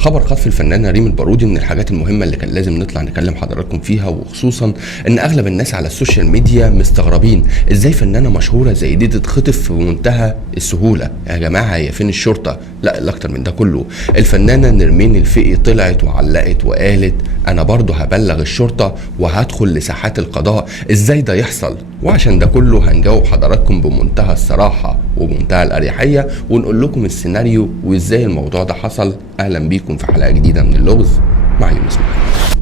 خبر خطف الفنانة ريم البارودي من الحاجات المهمة اللي كان لازم نطلع نكلم حضراتكم فيها، وخصوصا ان اغلب الناس على السوشيال ميديا مستغربين ازاي فنانة مشهورة زي دي تتخطف في منتهى السهولة. يا جماعة هي فين الشرطة؟ لا، الاكتر من ده كله، الفنانة نرمين الفقي طلعت وعلقت وقالت انا برضو هبلغ الشرطة وهدخل لساحات القضاء. ازاي ده يحصل؟ وعشان ده كله هنجاوب حضراتكم بمنتهى الصراحة وبمنتهى الأريحية، ونقول لكم السيناريو وازاي الموضوع ده حصل. اهلا بيكم في حلقة جديدة من اللغز مع يونس محمد.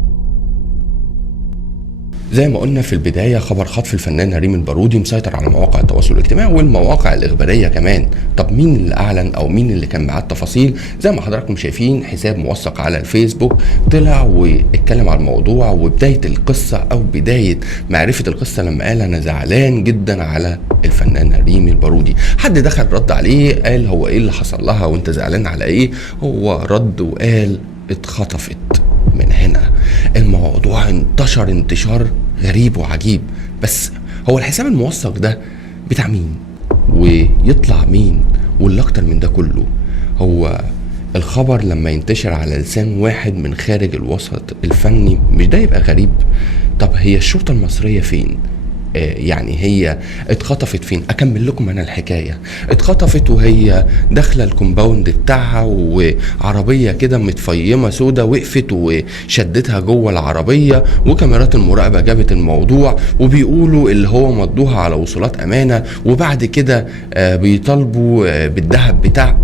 زي ما قلنا في البداية، خبر خطف الفنانة ريم البارودي مسيطر على مواقع التواصل الاجتماعي والمواقع الإخبارية كمان. طب مين اللي أعلن أو مين اللي كان معاه التفاصيل؟ زي ما حضراتكم شايفين، حساب موثق على الفيسبوك طلع واتكلم على الموضوع وبداية القصة أو بداية معرفة القصة لما قال أنا زعلان جدا على الفنانة ريم البارودي. حد دخل رد عليه قال هو إيه اللي حصل لها وأنت زعلان على إيه؟ هو رد وقال اتخطفت. من هنا الموضوع انتشر انتشار غريب وعجيب. بس هو الحساب الموثق ده بتاع مين ويطلع مين؟ واللي اكتر من ده كله، هو الخبر لما ينتشر على لسان واحد من خارج الوسط الفني مش ده يبقى غريب؟ طب هي الشرطة المصرية فين؟ يعني هي اتخطفت فين؟ اكمل لكم انا الحكايه. اتخطفت وهي داخله الكومباوند بتاعها، وعربيه كده متفيمه سودا وقفت وشدتها جوه العربيه، وكاميرات المراقبه جابت الموضوع، وبيقولوا اللي هو مضوها على وصولات امانه، وبعد كده بيطالبوا بالذهب بتاع.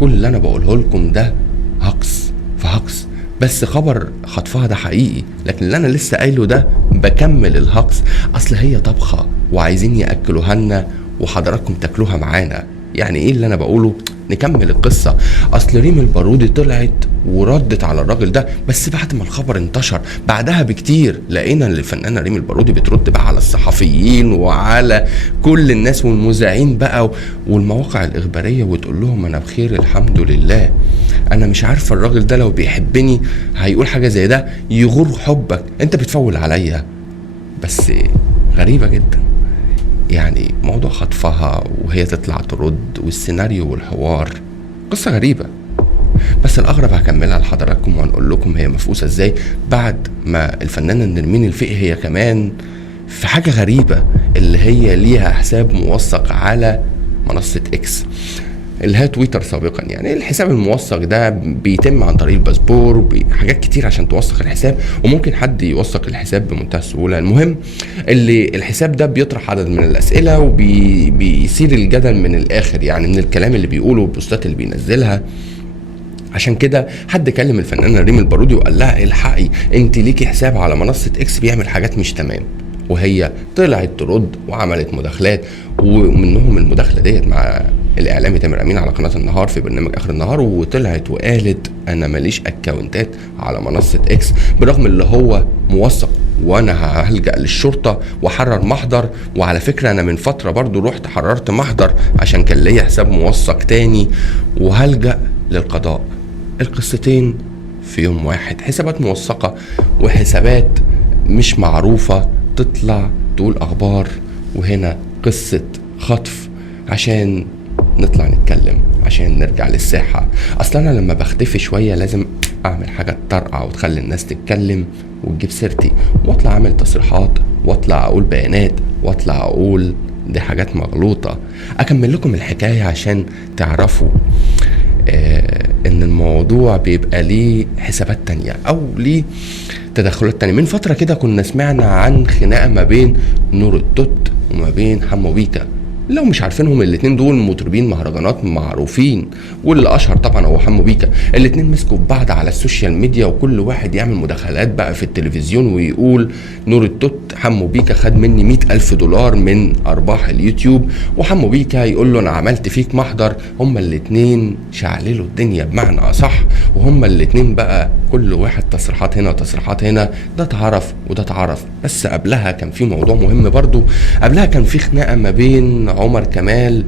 كل اللي انا بقوله لكم ده هقص فهقص، بس خبر خطفها ده حقيقي. لكن اللي انا لسه قايله ده بكمل الهقص، اصل هي طبخه وعايزين ياكلوها لنا وحضراتكم تاكلوها معانا. يعني ايه اللي انا بقوله؟ نكمل القصه. اصل ريم البارودي طلعت وردت على الراجل ده، بس بعد ما الخبر انتشر بعدها بكتير لقينا ان الفنانه ريم البارودي بترد بقى على الصحفيين وعلى كل الناس والمذيعين بقى والمواقع الاخباريه، وتقول لهم انا بخير الحمد لله. انا مش عارفه الراجل ده لو بيحبني هيقول حاجه زي ده؟ يغر حبك، انت بتفول عليا. بس غريبه جدا، يعني موضوع خطفها وهي تطلع ترد والسيناريو والحوار قصة غريبة. بس الأغرب هكملها لحضراتكم وهنقول لكم هي مفقوسة ازاي بعد ما الفنانة نرمين الفقي هي كمان في حاجة غريبة، اللي هي ليها حساب موثق على منصة اكس اللي هي تويتر سابقا. يعني الحساب الموثق ده بيتم عن طريق الباسبور وحاجات كتير عشان توثق الحساب، وممكن حد يوثق الحساب بمنتهى السهوله. المهم اللي الحساب ده بيطرح عدد من الاسئله وبيثير الجدل من الاخر، يعني من الكلام اللي بيقوله والبوستات اللي بينزلها. عشان كده حد كلم الفنانه ريم البارودي وقال لها الحقي انت ليكي حساب على منصه اكس بيعمل حاجات مش تمام. وهي طلعت ترد وعملت مداخلات، ومنهم المداخله ديت مع الاعلامي تامر امين على قناه النهار في برنامج اخر النهار، وطلعت وقالت انا ماليش اكونتات على منصه اكس، برغم اللي هو موثق، وانا هلجأ للشرطه واحرر محضر. وعلى فكره انا من فتره برضو رحت حررت محضر عشان كان ليا حساب موثق تاني، وهلجأ للقضاء. القصتين في يوم واحد، حسابات موثقه وحسابات مش معروفه تطلع تقول اخبار، وهنا قصة خطف. عشان نطلع نتكلم، عشان نرجع للساحة. اصلا انا لما بختفي شوية لازم اعمل حاجة ترقع وتخلي الناس تتكلم وتجيب سيرتي، واطلع اعمل تصريحات واطلع اقول بيانات واطلع اقول دي حاجات مغلوطة. اكمل لكم الحكاية عشان تعرفوا ان الموضوع بيبقى ليه حسابات تانية او ليه تدخلات تانية. من فترة كده كنا سمعنا عن خناقة ما بين نور التوت وما بين حمو بيكا. لو مش عارفينهم الاتنين دول مطربين مهرجانات معروفين، واللي اشهر طبعا هو حمو بيكا. الاتنين مسكوا في بعض على السوشيال ميديا، وكل واحد يعمل مداخلات بقى في التلفزيون ويقول نور التوت حمو بيكا خد مني 100,000 دولار من ارباح اليوتيوب، وحمو بيكا يقول له انا عملت فيك محضر. هما الاتنين شعللوا الدنيا بمعنى اصح، وهما الاتنين بقى كل واحد تصريحات هنا وتصريحات هنا، ده اتعرف وده اتعرف. بس قبلها كان في موضوع مهم برضو، قبلها كان في خناقة ما بين عمر كمال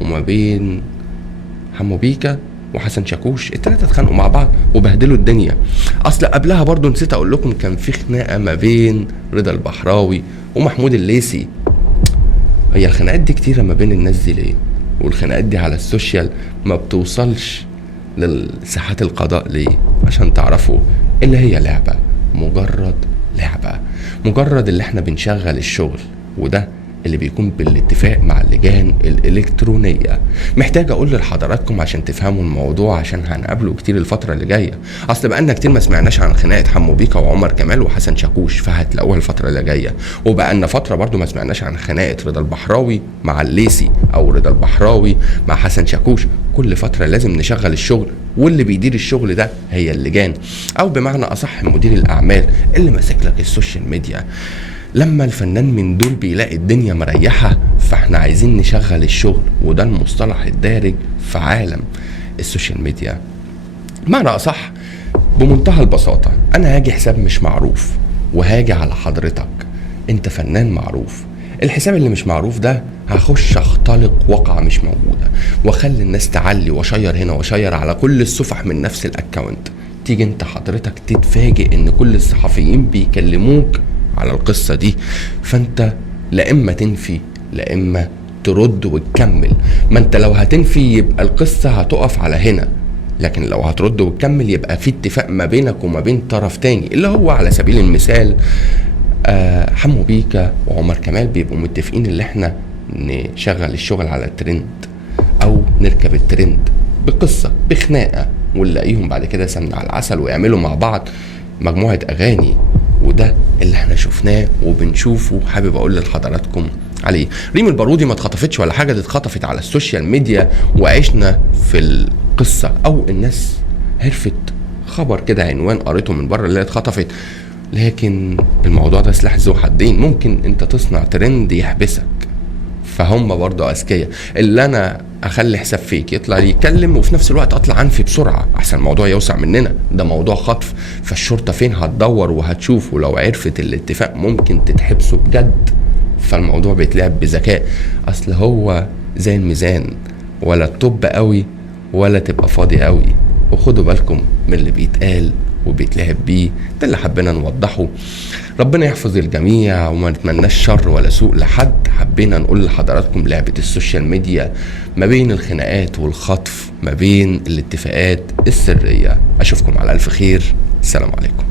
وما بين حمو بيكا وحسن شاكوش. التلاتة اتخانقوا مع بعض وبهدلوا الدنيا. اصل قبلها برضو نسيت اقول لكم كان في خناقة ما بين رضا البحراوي ومحمود الليثي. هي الخناقات دي كتيرة ما بين الناس دي ليه؟ والخناقات دي على السوشيال ما بتوصلش للساحات القضاء. ليه؟ عشان تعرفوا اللي هي لعبة، مجرد لعبة، مجرد اللي احنا بنشغل الشغل، وده اللي بيكون بالاتفاق مع اللجان الإلكترونية. محتاج أقول لحضراتكم عشان تفهموا الموضوع، عشان هنقابله كتير الفترة اللي جاية. أصل بقالنا كتير ما سمعناش عن خناقة حمو بيكا وعمر كمال وحسن شاكوش، فهتلاقوها الفترة اللي جاية. وبقالنا فترة برضو ما سمعناش عن خناقة رضا البحراوي مع الليسي، أو رضا البحراوي مع حسن شاكوش. كل فترة لازم نشغل الشغل، واللي بيدير الشغل ده هي اللجان، أو بمعنى أصح مدير الأعمال اللي ماسك لك السوشيال ميديا. لما الفنان من دول بيلاقي الدنيا مريحة، فاحنا عايزين نشغل الشغل، وده المصطلح الدارج في عالم السوشيال ميديا. معنى أصح بمنتهى البساطة، أنا هاجي حساب مش معروف وهاجي على حضرتك، أنت فنان معروف، الحساب اللي مش معروف ده هخش اختلق واقعة مش موجودة، واخلي الناس تعلي وشير هنا وشير على كل الصفح من نفس الاكونت. تيجي انت حضرتك تتفاجئ ان كل الصحفيين بيكلموك على القصة دي، فانت لا اما تنفي لا اما ترد وتكمل. ما انت لو هتنفي يبقى القصة هتقف على هنا، لكن لو هترد وتكمل يبقى في اتفاق ما بينك وما بين طرف تاني، اللي هو على سبيل المثال حمو بيكا وعمر كمال بيبقوا متفقين اللي احنا نشغل الشغل على الترند او نركب الترند بقصة بخناقة، ونلاقيهم بعد كده سمنة على العسل ويعملوا مع بعض مجموعة اغاني. وده اللي احنا شفناه وبنشوفه، حابب اقول لحضراتكم عليه. ريم البارودي ما اتخطفتش ولا حاجة، دي اتخطفت على السوشيال ميديا وعشنا في القصة، او الناس عرفت خبر كده عنوان قريته من بره اللي اتخطفت. لكن الموضوع ده سلاح ذو حدين، ممكن انت تصنع ترند يحبسك. فهم برضه اذكياء، اللي انا اخلي حساب فيك يطلع يتكلم وفي نفس الوقت اطلع انفي بسرعه احسن الموضوع يوسع مننا. ده موضوع خطف، فالشرطه فين هتدور وهتشوف، ولو عرفت الاتفاق ممكن تتحبسوا بجد. فالموضوع بيتلعب بذكاء، اصل هو زي الميزان، ولا تطب قوي ولا تبقى فاضي قوي. وخدوا بالكم من اللي بيتقال وبيتلعب بيه، ده اللي حبينا نوضحه. ربنا يحفظ الجميع وما نتمناش شر ولا سوء لحد. حبينا نقول لحضراتكم لعبة السوشيال ميديا ما بين الخناقات والخطف، ما بين الاتفاقات السرية. أشوفكم على ألف خير، السلام عليكم.